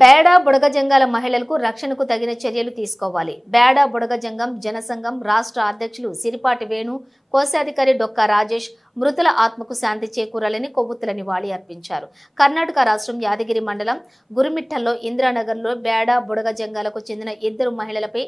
బేడ బుడగజంగాల మహిళలకు రక్షణకు తగిన చర్యలు తీసుకోవాలి. బేడ బుడగజంగం జనసంఘం రాష్ట్ర అధ్యక్షులు సిరిపాటి వేణు, కోశాధికారి డొక్కా రాజేష్ మృతుల ఆత్మకు శాంతి చేకూరాలని కొవ్వొత్తుల నివాళి అర్పించారు. కర్ణాటక రాష్ట్రం యాదగిరి మండలం గురుమిట్టల్లో ఇంద్రానగర్లో బేడ బుడగజంగాలకు చెందిన 2 మహిళలపై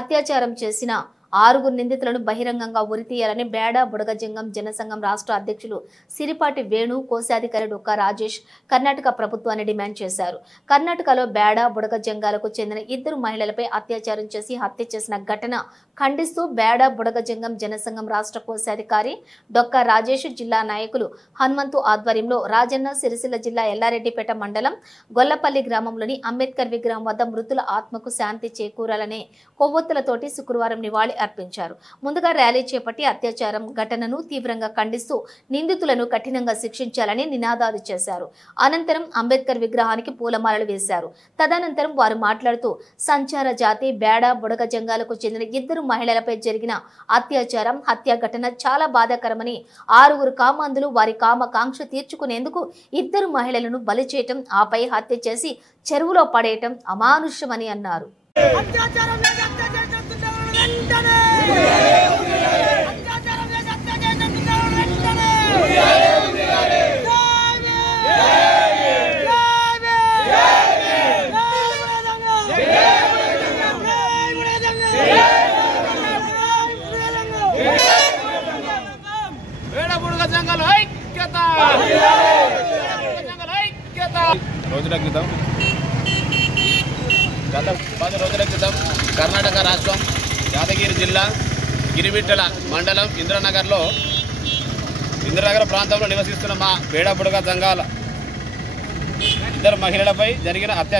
అత్యాచారం చేసిన 6 నిందితులను బహిరంగంగా ఉరితీయాలని బేడ బుడగజంగం జనసంఘం రాష్ట్ర అధ్యక్షులు సిరిపాటి వేణు, కోశాధికారి డొక్కా రాజేష్ కర్ణాటక ప్రభుత్వాన్ని డిమాండ్ చేశారు. కర్ణాటకలో బేడ బుడగజంగాలకు చెందిన 2 మహిళలపై అత్యాచారం చేసి హత్య చేసిన ఘటన ఖండిస్తూ బేడ బుడగజంగం జనసంఘం రాష్ట్ర కోశాధికారి డొక్కా రాజేష్, జిల్లా నాయకులు హనుమంతు ఆధ్వర్యంలో రాజన్న సిరిసిల్ల జిల్లా ఎల్లారెడ్డిపేట మండలం గొల్లపల్లి గ్రామంలోని అంబేద్కర్ విగ్రహం వద్ద మృతుల ఆత్మకు శాంతి చేకూరాలనే కొవ్వొత్తులతోటి శుక్రవారం నివాళి అర్పించారు. ముందుగా ర్యాలీ చేపట్టి అత్యాచారం ఘటనను తీవ్రంగా ఖండిస్తూ నిందితులను కఠినంగా శిక్షించాలని నినాదాలు చేశారు. అనంతరం అంబేద్కర్ విగ్రహానికి పూలమాలలు వేశారు. తదనంతరం వారు మాట్లాడుతూ సంచార జాతి బేడ బుడగజంగాలకు చెందిన 2 మహిళలపై జరిగిన అత్యాచారం, హత్య ఘటన చాలా బాధాకరమని, 6 కామాంధులు వారి కామకాంక్ష తీర్చుకునేందుకు 2 మహిళలను బలి చేయటం, ఆపై హత్య చేసి చెరువులో పడేయటం అమానుష్యమని అన్నారు. గత 10 రోజుల క్రితం కర్ణాటక రాష్ట్రం యాదగిరి జిల్లా గిరిమిట్టల మండలం ఇంద్రనగర్ ప్రాంతంలో నివసిస్తున్న మా బేడ బుడగజంగాల 2 మహిళలపై జరిగిన హత్య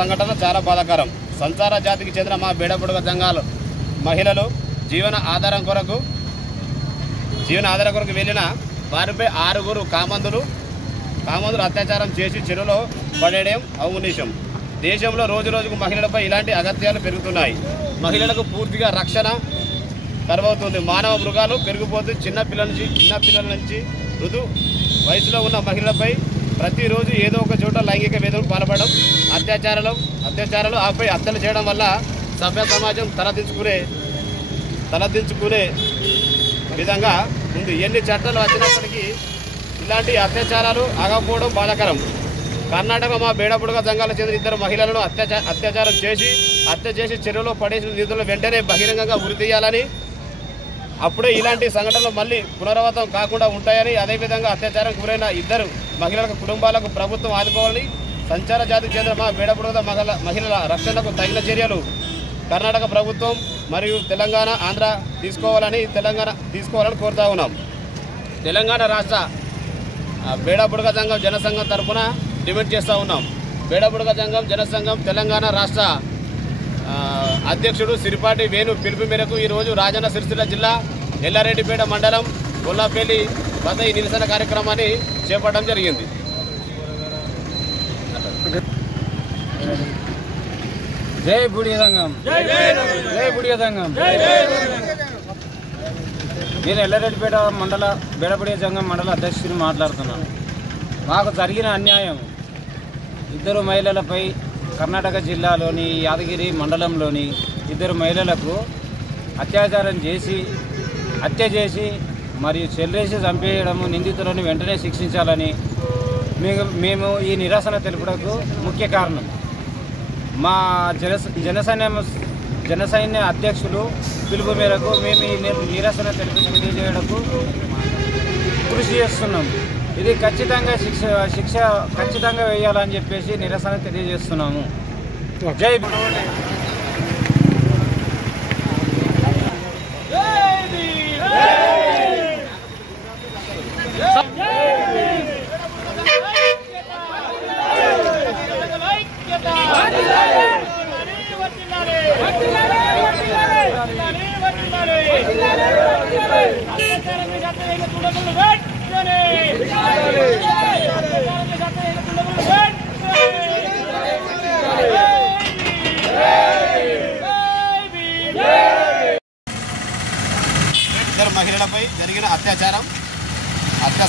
సంఘటన చాలా బాధాకరం. సంచార జాతికి చెందిన మా బేడ బుడగజంగాల మహిళలు జీవన ఆధారం కొరకు వెళ్ళిన వారిపై 6 కామందులు అత్యాచారం చేసి చెరువులో పడేయడం అమానుష్యం. దేశంలో రోజుకు మహిళలపై ఇలాంటి అగత్యాలు పెరుగుతున్నాయి. మహిళలకు పూర్తిగా రక్షణ కరువవుతుంది. మానవ మృగాలు పెరిగిపోతూ చిన్న పిల్లల నుంచి ఋతు వయసులో ఉన్న మహిళలపై ప్రతిరోజు ఏదో ఒక చోట లైంగిక వేదనకు పాల్పడడం, అత్యాచారాలు ఆపై హత్యలు చేయడం వల్ల సభ్య సమాజం తలదించుకునే విధంగా ఉంది. ఎన్ని చట్టాలు వచ్చినప్పటికీ ఇలాంటి అత్యాచారాలు ఆగకపోవడం బాధాకరం. కర్ణాటక మా బేడ బుడగజంగాలకు చెందిన 2 మహిళలను హత్య చేసి చెరువులో పడేసిన నిందితులను వెంటనే బహిరంగంగా ఉరితీయాలని, అప్పుడే ఇలాంటి సంఘటనలు మళ్ళీ పునరావృతం కాకుండా ఉంటాయని, అదేవిధంగా అత్యాచారం గురైన 2 మహిళల కుటుంబాలకు ప్రభుత్వం ఆదుకోవాలని, సంచార జాతికి చెందిన మా బేడ బుడగ మహిళల రక్షణకు తగిన చర్యలు కర్ణాటక ప్రభుత్వం మరియు తెలంగాణ, ఆంధ్ర తీసుకోవాలని కోరుతా ఉన్నాం. తెలంగాణ రాష్ట్ర బేడ బుడగజంగం జనసంఘం తరఫున డిమాండ్ చేస్తూ ఉన్నాం. బేడ బుడగజంగం జనసంఘం తెలంగాణ రాష్ట్ర అధ్యక్షుడు సిరిపాటి వేణు పిలుపు మేరకు ఈరోజు రాజన్న సిరిసిల్ల జిల్లా ఎల్లారెడ్డిపేట మండలం గొల్లపల్లి వద్ద ఈ నిరసన కార్యక్రమాన్ని చేపట్టడం జరిగింది. జై బుడిగజంగం, జై బుడిగజంగం. నేను ఎల్లారెడ్డిపేట మండల బేడ బుడిగజంగం మండల అధ్యక్షుడిని మాట్లాడుతున్నాను. మాకు జరిగిన అన్యాయం 2 మహిళలపై కర్ణాటక జిల్లాలోని యాదగిరి మండలంలోని 2 మహిళలకు హత్య చేసి మరియు చెల్లేసి చంపేయడము, నిందితులను వెంటనే శిక్షించాలని మేము ఈ నిరసన తెలుపుటకు ముఖ్య కారణం. మా జనసైన్య అధ్యక్షులు పిలుపు మేరకు మేము ఈ నిరసన తెలియజేయడకు కృషి చేస్తున్నాం. ఇది ఖచ్చితంగా శిక్ష ఖచ్చితంగా వేయాలని చెప్పేసి నిరసన తెలియజేస్తున్నాము. జై మహిళలపై జరిగిన హత్య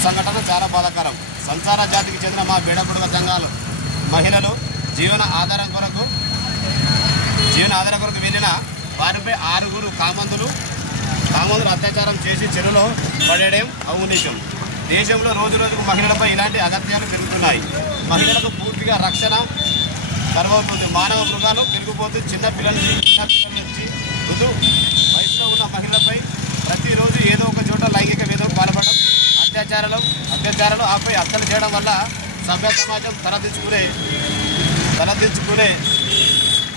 సంఘటన చాలా బాధాకరం. సంచార జాతికి చెందిన మా బేడ బుడగజంగాల మహిళలు జీవన ఆధారం కొరకు వెళ్ళిన వారిపై 6 కామందులు అత్యాచారం చేసి చెరువులో పడేయడం అవినీతం. దేశంలో రోజు రోజుకు మహిళలపై ఇలాంటి అగత్యాలు పెరుగుతున్నాయి. మహిళలకు పూర్తిగా రక్షణ కరువవుతుంది. మానవ మృగాలు పెరిగిపోతూ చిన్నపిల్లల నుంచి వృద్ధు వయసులో ఉన్న మహిళలపై ప్రతిరోజు ఏదో ఒక చోట లైంగిక వేదనకు పాల్పడడం, అత్యాచారాలు ఆపై హత్యలు చేయడం వల్ల సభ్య సమాజం తలదించుకునే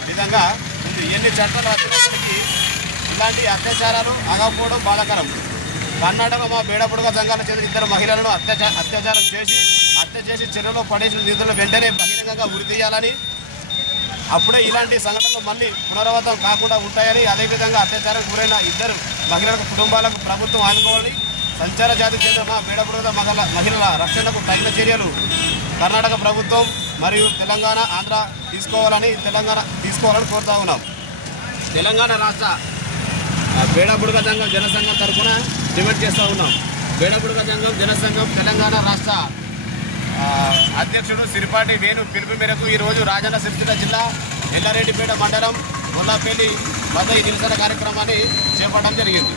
విధంగా ఉంది. ఎన్ని చట్టాలు వచ్చినప్పటికీ ఇలాంటి అత్యాచారాలు ఆగకపోవడం బాధాకరం. కర్ణాటక మా బేడబుడుగ సంఘాలకు చెందిన 2 మహిళలను అత్యాచారం చేసి చెరువులో పడేసిన నిధులను వెంటనే బహిరంగంగా ఉరి తీయాలని, అప్పుడే ఇలాంటి సంఘటనలు మళ్ళీ పునరావృతం కాకుండా ఉంటాయని, అదేవిధంగా అత్యాచారం గురైన 2 మహిళల కుటుంబాలకు ప్రభుత్వం ఆదుకోవాలని, సంచార జాతికి చెందిన మా బేడబుడుగ మహిళల రక్షణకు తగిన చర్యలు కర్ణాటక ప్రభుత్వం మరియు తెలంగాణ, ఆంధ్ర తీసుకోవాలని కోరుతా ఉన్నాం. తెలంగాణ రాష్ట్ర బేడబుడుగ సంఘం జనసంఘం తరఫున డిమాండ్ చేస్తూ ఉన్నాం. బేడబుడుగ సంఘం జనసంఘం తెలంగాణ రాష్ట్ర అధ్యక్షుడు సిరిపాటి వేణు పిలుపు మేరకు ఈరోజు రాజన్న సిరిసిల్ల జిల్లా ఎల్లారెడ్డిపేట మండలం గొల్లపల్లి వద్ద ఈ నిరసన కార్యక్రమాన్ని చేపట్టడం జరిగింది.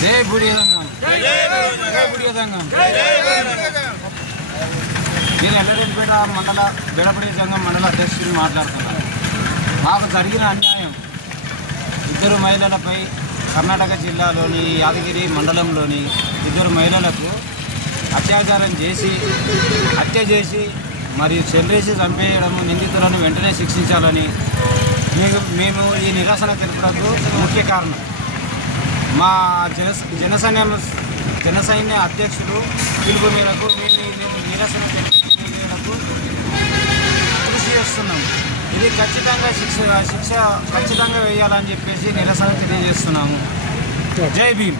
జై బుడియ సంఘం. నేను ఎల్లారెడ్డిపేట మండల బేడబుడియ సంఘం మండల అధ్యక్షుడిని మాట్లాడుతున్నాను. మాకు జరిగిన అన్యాయం 2 మహిళలపై కర్ణాటక జిల్లాలోని యాదగిరి మండలంలోని 2 మహిళలకు హత్య చేసి మరియు చెల్లేసి చంపేయడం, నిందితులను వెంటనే శిక్షించాలని మేము ఈ నిరసన తెలుపుటకు ముఖ్య కారణం. మా జనసైన్య అధ్యక్షుడు పిలుపు మేరకు మేము నిరసన తెలియజేయడానికి కృషి చేస్తున్నాం. ఇది ఖచ్చితంగా శిక్ష ఖచ్చితంగా వేయాలని చెప్పేసి నిరసన తెలియజేస్తున్నాము. జై భీమ్.